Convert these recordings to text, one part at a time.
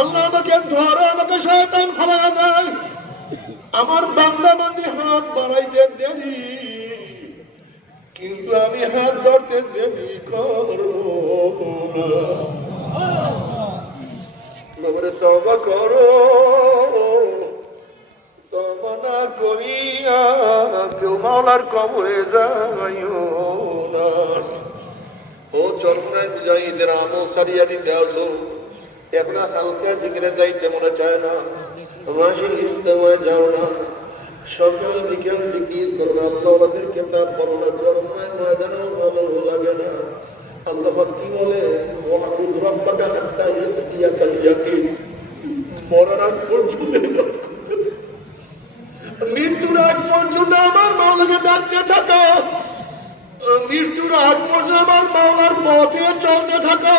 আল্লাহ আমাকে ধরে আমাকে শয়তান ফেলা দেয়, আমার বান্দা বান্দি হাত বাড়াইতে দেরি, কিন্তু আমি হাত ধরতে দেরি করব না। তওবা করো, তওবা না করিয়া কেউ মাওলার কবরে যাইও না। ও চরমনায় মুজাহিদের আমল সারিয়া দিতে আসো, এখন হালকা জিকিরে যাইতে মনে চায় না, মাসিক ইস্তেমায় যাও না, সকাল বিকেল জিকির করো না, আল্লাহর কিতাব পড়ো না, চরমনায় ময়দানেও ভালো লাগে না। আল্লাহ কি বলে, ওয়াকুদ রাব্বাকা হাত্তা ইয়াতিয়াকাল ইয়াকিন, মরার আগ পর্যন্ত, মৃত্যুর আগ পর্যন্ত আমার মাওলাকে ডাকতে থাকো, মৃত্যুর আগ পর্যন্ত আমার মাওলার পথে চলতে থাকো,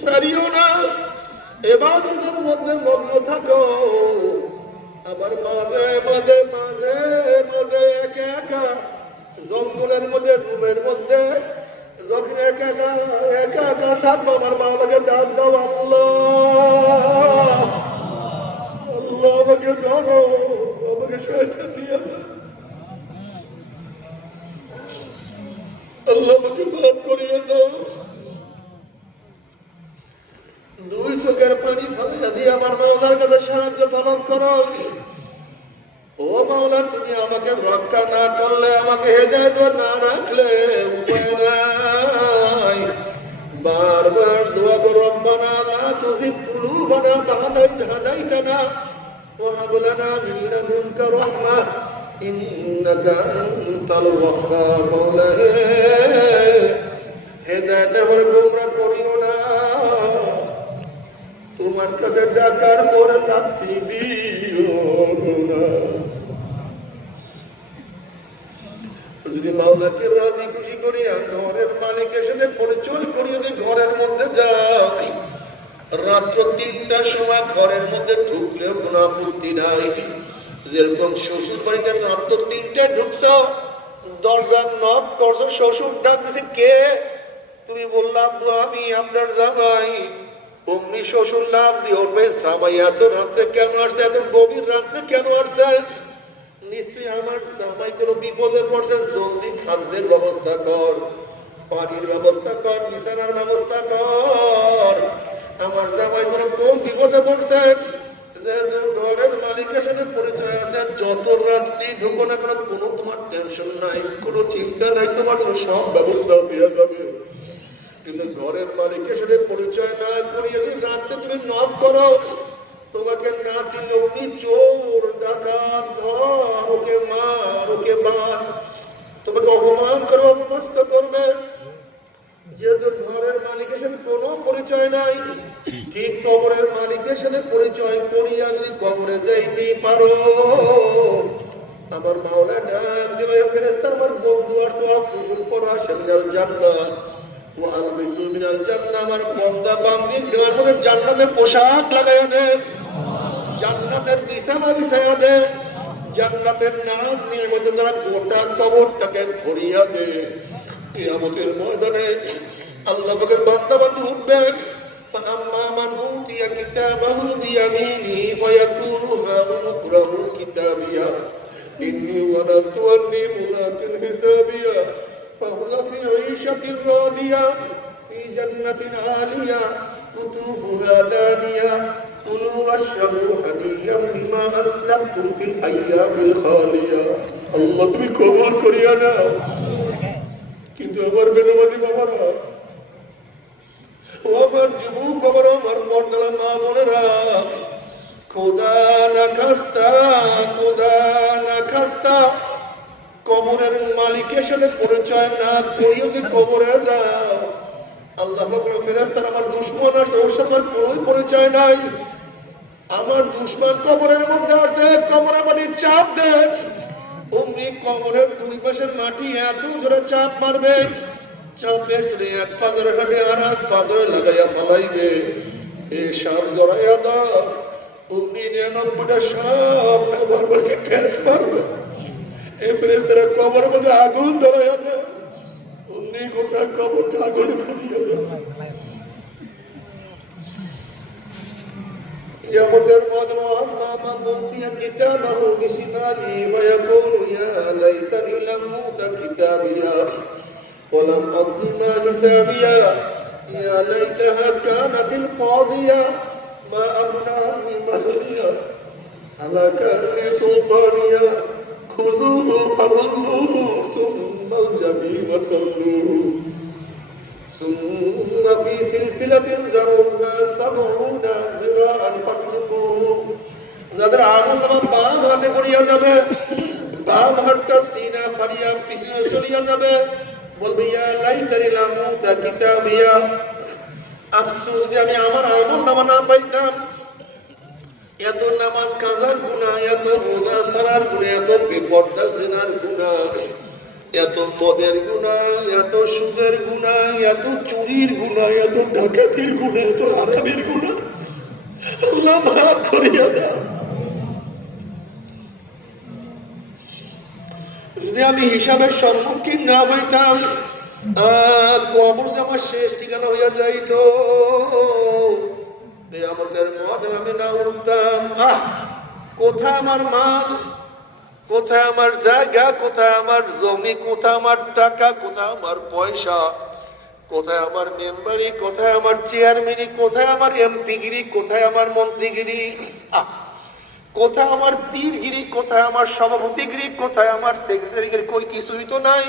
সারিও না, ইবাদতের মধ্যে মগ্ন থাকো। আবার মাঝে মাঝে মাঝে মাঝে একা একা জঙ্গলের মধ্যে রুমের মধ্যে যখন একা একা একা একা থাকবো, আমার মাওলাকে ডাক দাও, আল্লাহ আল্লাহ আমাকে ধরো, আমাকে শয়তান দিয়ে আল্লাহ আমাকে মাফ করিয়ে দাও। দুই চোখের পানি ফেলে দিয়ে আমার মাওলার কাছে সাহায্য তলব করো। ও মাওলা, তুমি আমাকে রক্ষা না করলে, আমাকে হেদায়েত না রাখলে উপায় নাই। বারবার দোয়া করো, রব্বানা লা তুযিগ কুলুবানা বা'দা ইয হাদাইতানা ওয়া হাব লানা মিন লাদুনকা রাহমাহ ইন্নাকা আনতাল ওয়াহ্হাব। মাওলা, হেদায়েত আমার গোমরা করিও না, তোমার কাছে ডাকার পরে লাথি দিও না। যদি মাওলাকে রাজি খুশি করিয়া ঘরের মালিকের সাথে পরিচয় করিয়ে যদি ঘরের মধ্যে যাও, রাত্র ৩টার সময় ঘরের মধ্যে ঢুকলেও কোনো আপত্তি নাই। যেরকম শ্বশুর বাড়িতে রাত্র ৩টায় ঢুকছ, দরজার নক করছো, শ্বশুর ডাকতেছে, কে? তুমি বললাম আমি আপনার জামাই। অমনি শ্বশুর লাভ দিয়ে উঠবে, জামাই এত রাত্রে কেন আসছে, এত গভীর রাত্রে কেন আসছে? নিশ্চয়ই আমার জামাই কোনো বিপদে পড়ছে, জলদি খাদ্যের ব্যবস্থা কর, পানির ব্যবস্থা কর, বিছানার ব্যবস্থা কর। আমার জামাই কোনো কোন বিপদে পড়ছে? যেহেতু ঘরের মালিকের সাথে পরিচয় আছে, যত রাত্রি ঢুকো না কেন, কোনো তোমার টেনশন নাই, কোনো চিন্তা নাই, তোমার সব ব্যবস্থা হয়ে যাবে। কিন্তু ঘরের মালিকের সাথে পরিচয় না করিয়ে যদি রাত্রে তুমি নক করো, তোমাকে না চিনলে উনি চোর ডাকাত, ধর ওকে মার, ওকে বান, তোমাকে অপমান করবে, অপদস্থ করবে। যেহেতু ঘরের মালিকের সাথে কোনো পরিচয় নাই, ঠিক কবরের মালিকের সাথে পরিচয় করিয়া যদি কবরে যাইতে পারো, আমার মাওলা ডাক দেবে, ফেরেশতা আমার বন্ধু আসো, আফুজুল ফরাশ মিনাল জান্নাহ ওয়া আলবিসু মিনাল জান্নাহ, আমার বান্দা বান্দির দেওয়ার মধ্যে জান্নাতের পোশাক লাগাইয়া দে, জান্নাতের বিছানা বিছাইয়া দে, জান্নাতের নাজ নিয়ামতের দ্বারা গোটা কবরটাকে ভরিয়া দে। কিয়ামতের ময়দানে আল্লাহ পাকের বান্দা বান্দি উঠবেন, ফাআম্মা মান উতিয়া কিতাবাহু বিয়ামিনিহি ফায়াকুলু হাউমু ইকরাউ কিতাবিয়া ইন্নী ওয়ানানতু আন্নী মুলাকিন হিসাবিয়া ফাহুয়া ফি ঈশাতির রাদিয়া ফি জান্নাতিন আলিয়া কুতুবুহা দানিয়া কুলু ওয়াশরাবু হানিয়াম বিমা আসলাফতুম ফিল আইয়ামিল খালিয়া। আল্লাহ তুমি কবুল করিয়া নাও। কিন্তু আমার বেনমাজি বাবারা, ও আমার যুবক বাবারা, আমার পর্দার মা বোনেরা, খোদা না খাস্তা, খোদা না খাস্তা, কবরের মালিকের সাথে পরিচয় না করিয়ে যদি কবরে যাও, আল্লাহ পাকের ফেরেশতারা আমার দুশমন আসছে, ওর সাথে আমার কোনো পরিচয় নাই, আমার দুশমন কবরের মধ্যে আসছে, কবরের মাটি চাপ দেয়, অমনি কবরের দুই পাশের মাটি এত জোরে চাপ মারবে, চাপের জোরে এক পাজরে কাটে আর এক পাজরে লাগাইয়া ফলাইবে, এ সাপ জড়াইয়া দাও, অমনি 99টা সাপ কবরকে ঠেস মারবে, এ ফেরেশতারা কবরের মধ্যে আগুন ধরাইয়া দেয়, অমনি গোটা কবরটা আগুনে পুড়িয়ে যাবে। يمد المدن أما من أوتي كتابه بشماله ويقول يا ليتني لم أوت كتابيا ولم أدر ما حسابيا يا ليتها كانت القاضية ما أغنى عني ماليا هلك عني سلطانيا خذوه فغلوه ثم الجحيم صلوه ثم في سلسلة ذرعها 70 ذراعا فاسلكوه যাদের আমল নামা বাম হাতে পড়িয়া যাবে, বাম হাতটা সিনা ফাড়িয়া পিছনে চলিয়া যাবে, বলবে ইয়া লাইতানি লাম উতা কিতাবিয়া, আফসোস যে আমি আমার আমল নামা না পাইতাম। এত নামাজ কাজার গুনাহ, এত রোজা ছাড়ার গুনাহ, এত বেপরদা জিনার গুনাহ, এত মদের গুনাহ, এত সুদের গুনাহ, এত চুরির গুনাহ, এত ডাকাতির গুনাহ, এত হারামির গুনাহ, আল্লাহ মাফ করিয়া দাও। যদি আমি হিসাবের সম্মুখীন না হইতাম, কবর যে আমার শেষ ঠিকানা হইয়া যাইত, আমাদের মধ্যে আমি না উঠতাম। কোথায় আমার মাল, কোথায় আমার জায়গা, কোথায় আমার জমি, কোথায় আমার টাকা, কোথায় আমার পয়সা, কোথায় আমার মেম্বারি, কোথায় আমার চেয়ারম্যানি, কোথায় আমার এমপিগিরি, কোথায় আমার মন্ত্রীগিরি, কোথায় আমার পীরগিরি, কোথায় আমার সভাপতিগিরি, কোথায় আমার সেক্রেটারিগিরি, কই কিছুই তো নাই।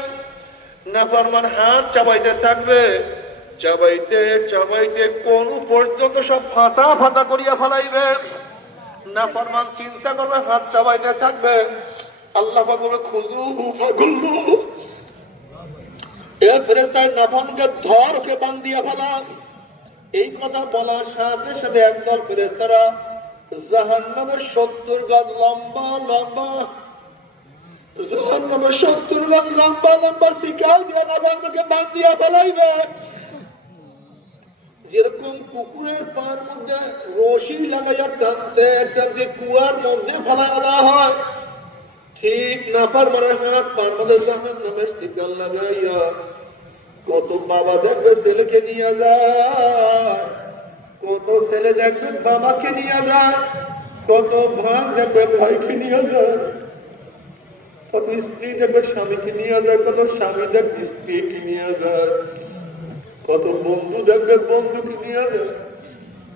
নাফরমান হাত চাবাইতে থাকবে, চাবাইতে চাবাইতে কোন পর্যন্ত সব ফাটা ফাটা করিয়া ফেলাইবে। নাফরমান চিন্তা করবে, হাত চাবাইতে থাকবে, আল্লাহ পাক বলবে খুযুহু ফাগুল্লুহু, এ ফেরেশতায় নাফরমানকে ধর, ওকে বান্ধিয়া ফেলা। এই কথা বলার সাথে সাথে একদল ফেরেশতারা জাহান্নামের 70 গজ লম্বা লম্বা, জাহান্নামের 70 গজ লম্বা লম্বা শিকল দিয়ে নাফরমানকে বান্ধিয়া ফেলাইবে। যেরকম কুকুরের পার মধ্যে রশি লাগাইয়া টানতে টানতে কুয়ার মধ্যে ফেলা দেওয়া হয়, ঠিক নাফরমানের হাত পার মধ্যে জাহান্নামের শিকল লাগাইয়া কত বাবা দেখবে ছেলেকে নিয়ে যায়, কত ছেলে দেখবে বাবাকে নিয়ে যায়, কত ভাই দেখবে ভাইকে নিয়ে যায়, কত স্ত্রী দেখবে স্বামীকে নিয়ে যায়, কত স্বামী দেখবে স্ত্রীকে নিয়ে যায়, কত বন্ধু দেখবে বন্ধুকে নিয়ে যায়,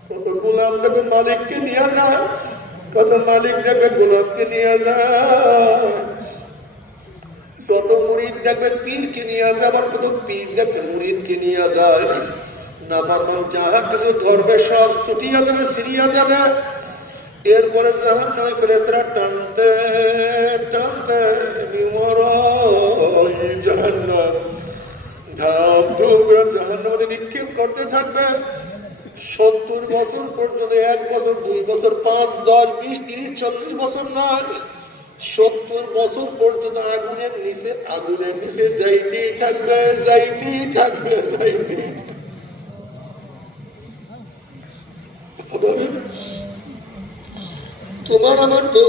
কত গোলাম দেখবে মালিককে নিয়ে যায়, কত মালিক দেখবে গোলামকে নিয়ে যায়, কত মুরিদ দেখবে পীরকে নিয়ে যায়, আবার কত পীর দেখবে মুরিদকে নিয়ে যায়। নাফরমান যাহা কিছু ধরবে সব ছুটিয়া যাবে, সিরিয়া যাবে। এরপরে জাহান্নামে ফেরেশতারা টানতে টানতে জাহান্নাম ধাপ ধুপ করে জাহান্নামে নিক্ষেপ করতে থাকবে। 70 বছর পর্যন্ত, 1 বছর, 2 বছর, 5, 10, 20, 30, 40 বছর নয়, 70 বছর পর্যন্ত আগুনের নিচে যাইতেই থাকবে, যাইতেই থাকবে, যাইতেই। তোমার আমার তো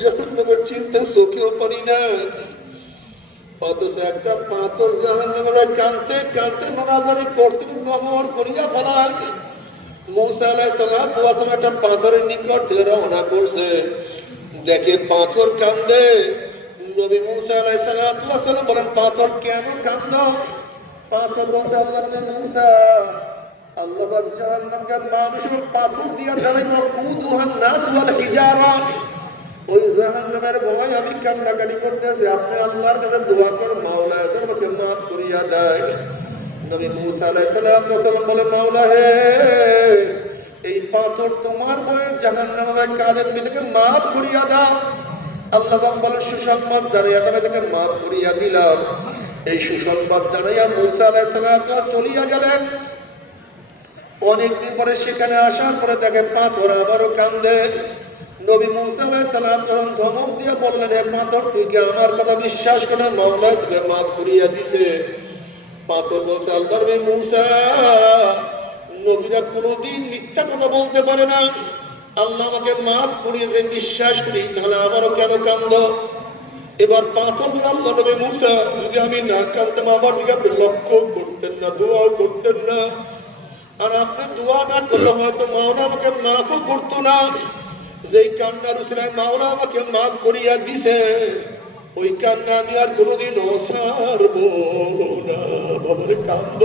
জাহান্নামের চিন্তা চোখেও পানি না, অথচ একটা পাথর জাহান্নামে কানতে কানতে মোনাজারি করতে নমর করিয়া ফেলায়। মুসা আলাইহিস সালাম একটা পাথরের নিকট থেকে রওনা করছে, দেখে পাথর কান্দে। নবী মুসা আলাইহিস সালাম বলেন, পাথর কেন কান্দ? পাথর বলছে, আল্লাহ মুসা, আল্লাহ পাক জাহান্নামকে মানুষের পাথর দিয়া জ্বালাইব, কুদুহান নাস ওয়াল হিজারা। ওই জাহান্নামের ভয় আমি কান্নাকাটি করতেছি, আপনি আল্লাহর কাছে দোয়া করেন, মাওলা যেন আমাকে মাফ করিয়া দেয়। নবী মুসা আলাইহিস সালাম বলেন, মাওলা হে, এই পাথর তোমার ভয়ে জাহান্নামে কাঁদে, তুমি তাকে মাফ করিয়া দাও। আল্লাহ পাক বলেন, সুসংবাদ জানাইয়া আমি তাকে মাফ করিয়া দিলাম। এই সুসংবাদ জানাইয়া মুসা আলাইহিস সালাম চলিয়া গেলেন। অনেকদিন পরে সেখানে আসার পরে দেখে পাথর আবারও কান্দে। নবী মুসা আলাইহিস সালাম তখন ধমক দিয়ে বললেন, হে পাথর, তুই কি আমার কথা বিশ্বাস করে মাওলা তোকে মাফ করিয়া দিছে? পাথর বলছে, আল্লাহর নবী মুসা, নবীরা কোনোদিন মিথ্যা কথা বলতে পারে না, আল্লাহ আমাকে মাফ করিয়েছেন, বিশ্বাস করি, তাহলে আবারও কেন কান্দ? এবার পাথর, আল্লাহ নবী মুসা, যদি আমি না কাঁদতাম আমার দিকে আপনি লক্ষ্য করতেন না, দোয়াও করতেন না, আর আপনি দোয়া না করলে হয়তো মাওলা আমাকে মাফও করতো না। যেই কান্নার উসিলায় মাওলা আমাকে মাফ করিয়া দিছে, ওই কান্না আমি আর কোনোদিন ছাড়বো না। বাবার কান্দ